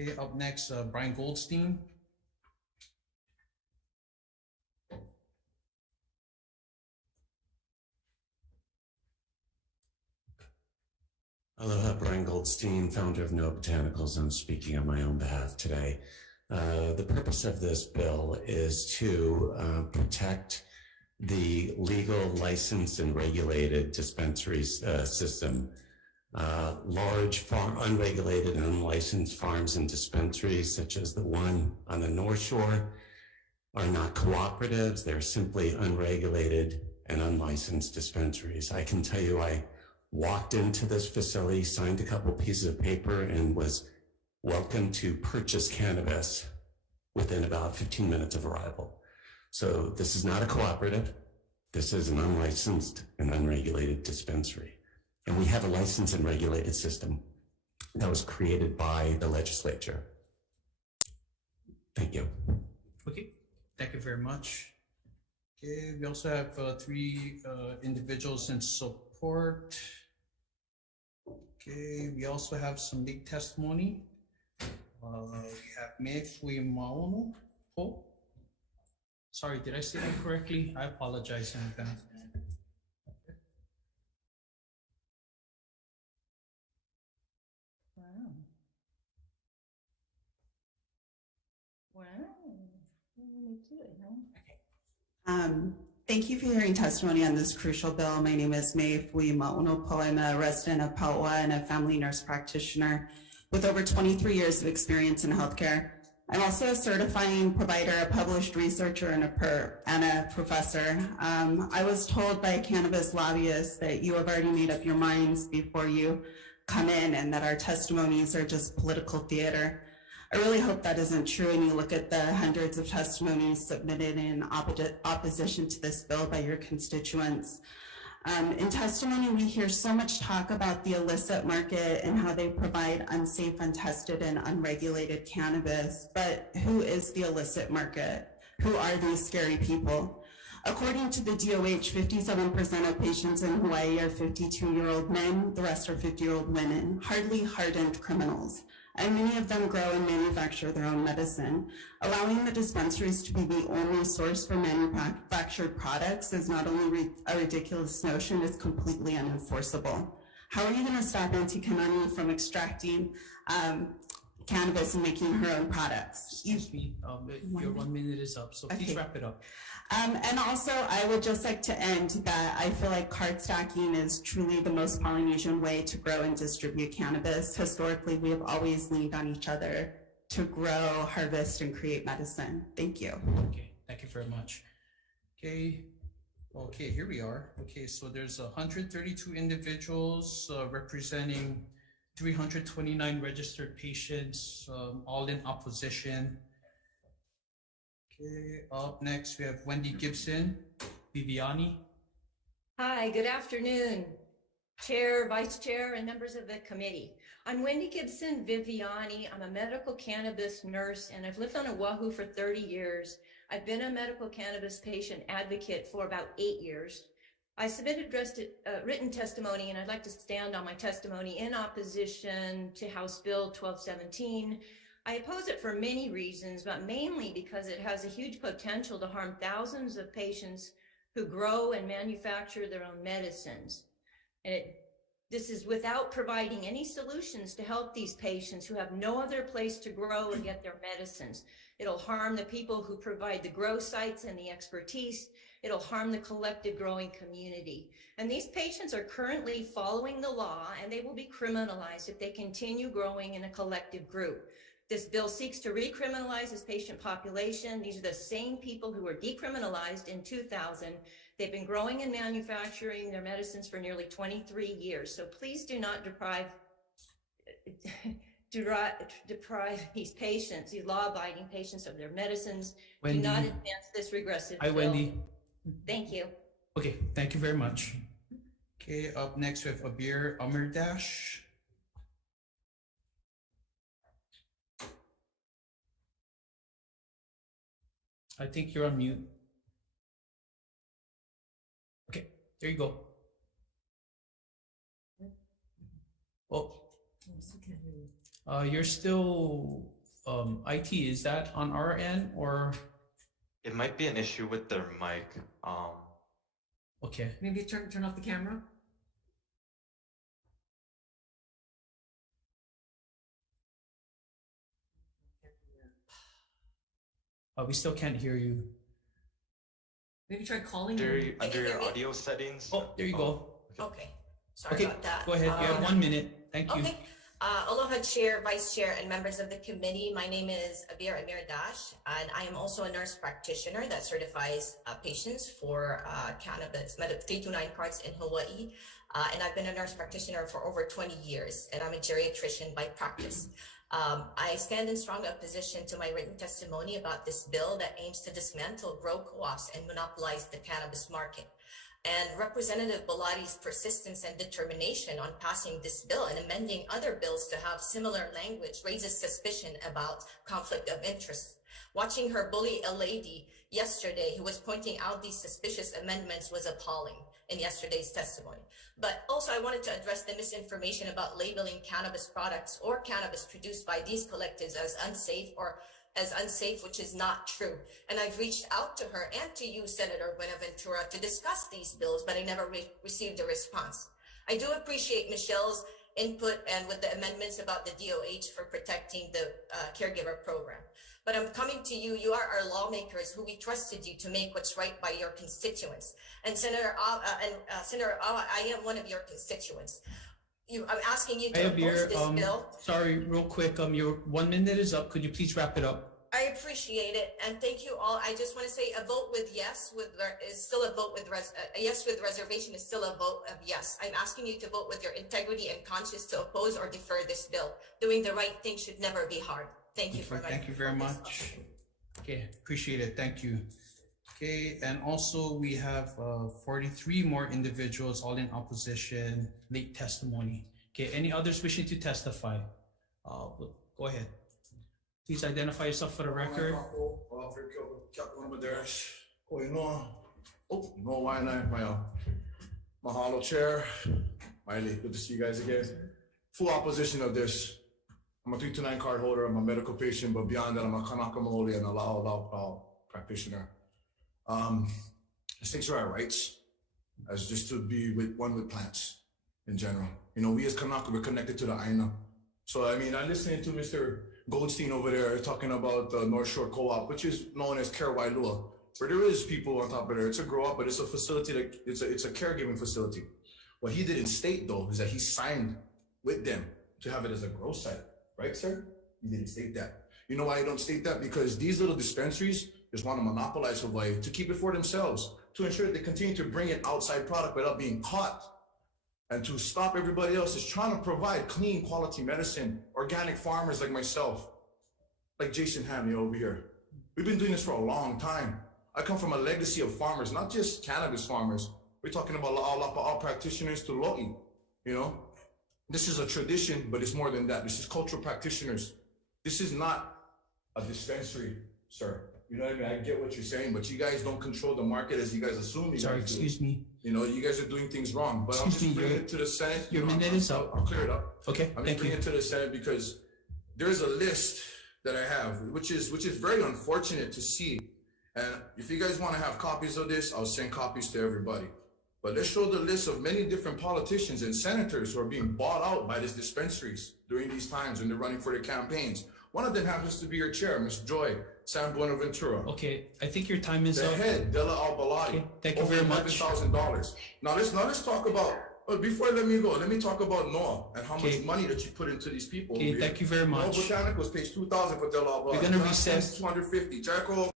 Okay, up next, Brian Goldstein. Aloha, Brian Goldstein, founder of NOAA Botanicals. I'm speaking on my own behalf today. The purpose of this bill is to protect the legal, licensed, and regulated dispensary system. Large, unregulated, and unlicensed farms and dispensaries, such as the one on the North Shore, are not cooperatives. They're simply unregulated and unlicensed dispensaries. I can tell you, I walked into this facility, signed a couple pieces of paper, and was welcome to purchase cannabis within about 15 minutes of arrival. So this is not a cooperative. This is an unlicensed and unregulated dispensary. And we have a licensed and regulated system that was created by the legislature. Thank you. Okay, thank you very much. Okay, we also have three individuals in support. Okay, we also have some big testimony. We have Mefui Maunu. Oh, sorry, did I say that correctly? I apologize in advance. Wow. Thank you for hearing testimony on this crucial bill. My name is Mefui Maunopo. I'm a resident of Paua and a family nurse practitioner with over 23 years of experience in healthcare. I'm also a certifying provider, a published researcher, and a professor. I was told by a cannabis lobbyist that you have already made up your minds before you come in and that our testimonies are just political theater. I really hope that isn't true, and you look at the hundreds of testimonies submitted in opposition to this bill by your constituents. In testimony, we hear so much talk about the illicit market and how they provide unsafe, untested, and unregulated cannabis, but who is the illicit market? Who are these scary people? According to the DOH, 57% of patients in Hawaii are 52-year-old men, the rest are 50-year-old women, hardly hardened criminals. And many of them grow and manufacture their own medicine. Allowing the dispensaries to be the only source for manufactured products is not only a ridiculous notion, it's completely unenforceable. How are you going to stop Auntie Kanani from extracting cannabis and making her own products? Excuse me, your 1 minute is up, so please wrap it up. And also, I would just like to end that I feel like cart stacking is truly the most Polynesian way to grow and distribute cannabis. Historically, we have always leaned on each other to grow, harvest, and create medicine. Thank you. Okay, thank you very much. Okay, here we are. Okay, so there's 132 individuals representing 329 registered patients, all in opposition. Okay, up next we have Wendy Gibson, Viviani. Hi, good afternoon, Chair, Vice Chair, and members of the committee. I'm Wendy Gibson Viviani. I'm a medical cannabis nurse, and I've lived on Oahu for 30 years. I've been a medical cannabis patient advocate for about 8 years. I submitted written testimony, and I'd like to stand on my testimony in opposition to House Bill 1217. I oppose it for many reasons, but mainly because it has a huge potential to harm thousands of patients who grow and manufacture their own medicines. And this is without providing any solutions to help these patients who have no other place to grow and get their medicines. It'll harm the people who provide the grow sites and the expertise. It'll harm the collective growing community. And these patients are currently following the law, and they will be criminalized if they continue growing in a collective group. This bill seeks to recriminalize this patient population. These are the same people who were decriminalized in 2000. They've been growing and manufacturing their medicines for nearly 23 years. So please do not deprive these patients, these law-abiding patients, of their medicines. Wendy. Do not advance this regressive bill. Hi, Wendy. Thank you. Okay, thank you very much. Okay, up next we have Abir Amirdash. I think you're on mute. Okay, there you go. Oh, You're still, IT, is that on our end or, It might be an issue with their mic. okay. Maybe turn off the camera. We still can't hear you. Maybe try calling Under, them. under hear your me? audio settings. Oh, there you go. Okay, sorry Okay, about that. go ahead. You have 1 minute. Thank you. Okay, aloha Chair, Vice Chair, and members of the committee. My name is Abir Amir Dash, and I am also a nurse practitioner that certifies patients for cannabis, 329 cards in Hawaii. And I've been a nurse practitioner for over 20 years, and I'm a geriatrician by practice. I stand in strong opposition to my written testimony about this bill that aims to dismantle grow co-ops and monopolize the cannabis market. And Representative Belati's persistence and determination on passing this bill and amending other bills to have similar language raises suspicion about conflict of interest. Watching her bully a lady yesterday who was pointing out these suspicious amendments was appalling in yesterday's testimony. But also I wanted to address the misinformation about labeling cannabis products or cannabis produced by these collectives as unsafe, which is not true. And I've reached out to her and to you, Senator Buenaventura, to discuss these bills, but I never received a response. I do appreciate Michelle's input and with the amendments about the DOH for protecting the caregiver program. But I'm coming to you. You are our lawmakers who we trusted you to make what's right by your constituents. And Senator Awa, I am one of your constituents. I'm asking you to oppose this bill. Sorry, real quick. Your 1 minute is up. Could you please wrap it up? I appreciate it, and thank you all. I just want to say a vote with yes is still a vote with a yes with reservation is still a vote of yes. I'm asking you to vote with your integrity and conscience to oppose or defer this bill. Doing the right thing should never be hard. Thank you Thank you very much. Okay, appreciate it. Thank you. Okay, and also we have 43 more individuals all in opposition, late testimony. Okay, any others wishing to testify? Go ahead. Please identify yourself for the record. Mahalo, Chair. Miley, good to see you guys again. Full opposition of this. I'm a 329 card holder. I'm a medical patient, but beyond that, I'm a Kanaka Maoli and a Lao practitioner. This takes our rights as just to be one with plants in general. You know, we as Kanaka, we're connected to the Aina. So, I mean, I'm listening to Mr. Goldstein over there talking about the North Shore Co-op, which is known as Care Wailua, where there is people on top of there. It's a grow up, but it's a facility that it's a caregiving facility. What he didn't state though is that he signed with them to have it as a grow site, right, sir? He didn't state that. You know why I don't state that? Because these little dispensaries just want to monopolize Hawaii to keep it for themselves, to ensure that they continue to bring in outside product without being caught, and to stop everybody else is trying to provide clean, quality medicine, organic farmers like myself, like Jason Hamley over here. We've been doing this for a long time. I come from a legacy of farmers, not just cannabis farmers. We're talking about all practitioners to lo'i, you know? This is a tradition, but it's more than that. This is cultural practitioners. This is not a dispensary, sir. You know what I mean? I get what you're saying, but you guys don't control the market as you guys assume. Sorry, excuse me. You know, you guys are doing things wrong, but I'm just bringing it to the Senate. Your minute is up. I'll clear it up. Okay, I'm just bringing it to the Senate because there's a list that I have, which is very unfortunate to see. And if you guys want to have copies of this, I'll send copies to everybody. But let's show the list of many different politicians and senators who are being bought out by these dispensaries during these times when they're running for their campaigns. One of them happens to be your chair, Ms. Joy San Buenaventura. Okay, I think your time is up. The head, Della Al-Baladi. Okay, thank you very much. $11,000. Now let's talk about, before let me go, let me talk about Noah and how much money that you put into these people. Okay, thank you very much. Noah Botanicals pays $2,000 for Della Al-Baladi. We're gonna recess. $250. Jericho.